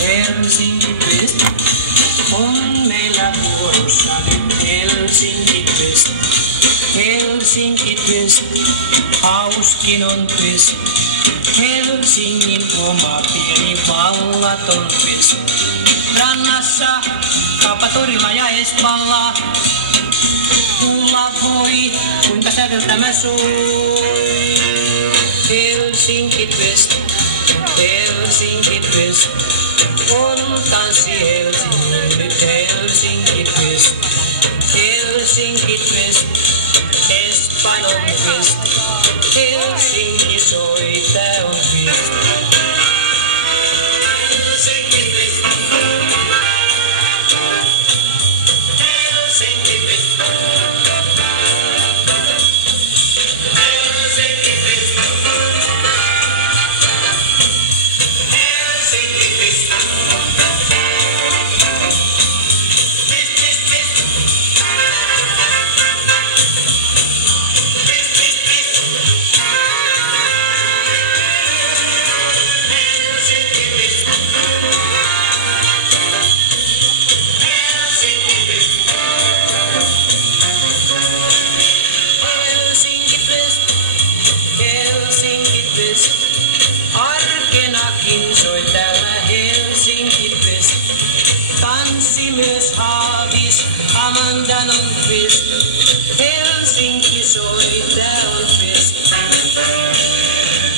Helsinki Twist. On meillä vuorossa nyt Helsinki Twist. Helsinki Twist. Hauskin on twist. Helsingin oma pieni vallaton twist. Rannassa, kauppatorilla ja Espalla. Kuulla voi, kuinka säveltämä soi. Helsinki Twist, Helsinki Twist. On tanssi Helsinki, nyt Helsinki Twist. Helsinki Twist, Espanjan twist. Helsinki soi, tää on twist. Helsinki Twist. Helsinki Twist. Helsinki Twist. Helsinki Twist. Twist, twist, twist. Twist, twist, twist. Helsinki Twist. Helsinki Twist. Helsinki Twist. Helsinki Twist. Arkenakin soi täällä Helsinki Twist. Tanssi myös haavis, Amandan on twist. Helsinki soi, tää on twist.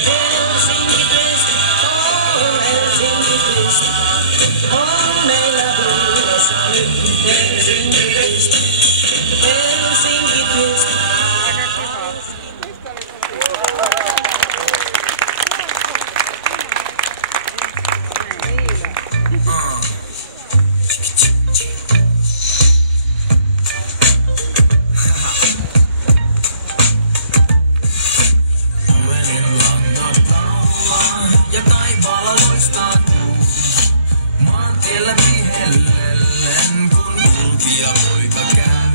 Helsinki Twist, oh Helsinki Twist. On meillä vuorossa nyt Helsinki Twist. Helsinki Twist. Ja taivaalla loistaa kuu. Maantiellä vihellellen, kun kulkija poika käy.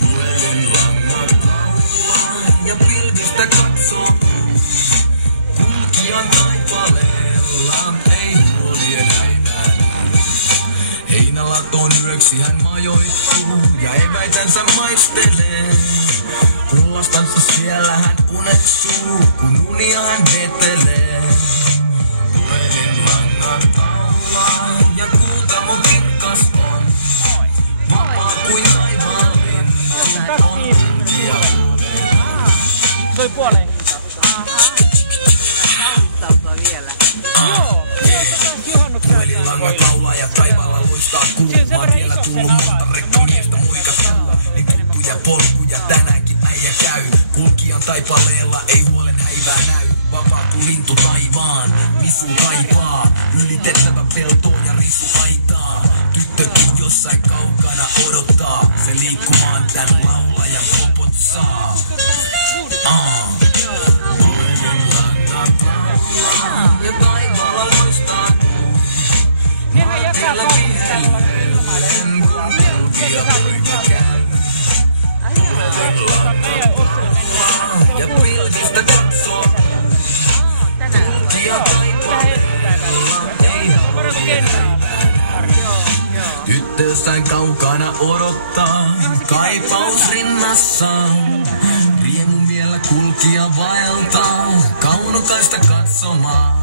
Puhelinlangat laulaa ja pilvistä katsoo kuu. Kulkijan taipaleella ei huolien häivää. Heinälatoon yöksi hän majoittuu ja eväitänsä maistelee. Kullastansa siellä hän uneksuu, kun unia hän vetelee. Puhelinlangat laulaa ja kuutamo kirkas on. Vapaa kuin taivaallinen on kulkija uudelleen. Se oli puoleen hintaan. Aha. Kauhittautua vielä. Joo, juhannuksen aikaan. Puhelinlangat laulaa ja taivaalla loistaa kuu. Maantiellä tullut monta rekkoniesta muikastuu. Niin tuttuja polkuja tänäänkin äijä käy. Kulkijan taipaleella ei huolen häivää näy. Vapaa kuin lintu taivaan, visu kaipaa. Ylitettävä peltoa ja risu aitaa. Tyttökin jossain kaukana odottaa. Se liikkumaan tän laulajan popot saa. Puhelinlangat laulaa ja taivaalla loistaa kuu. Nehän jakaa kaupungissa Vihellellen, kun kulkija poika käy. meidän Ossille mennään. Ja pilvistä katsoo. Kulkija taipaleella ei huolien häivää. Tyttö jossain kaukana odottaa. Kaipaus rinnassaan. Riemu vielä kulkija vaeltaa. Kaunokaista katsomaan.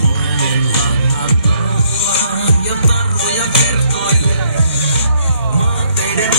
Puhelinlangat laulaa ja tarroja kertoilee. Maanteiden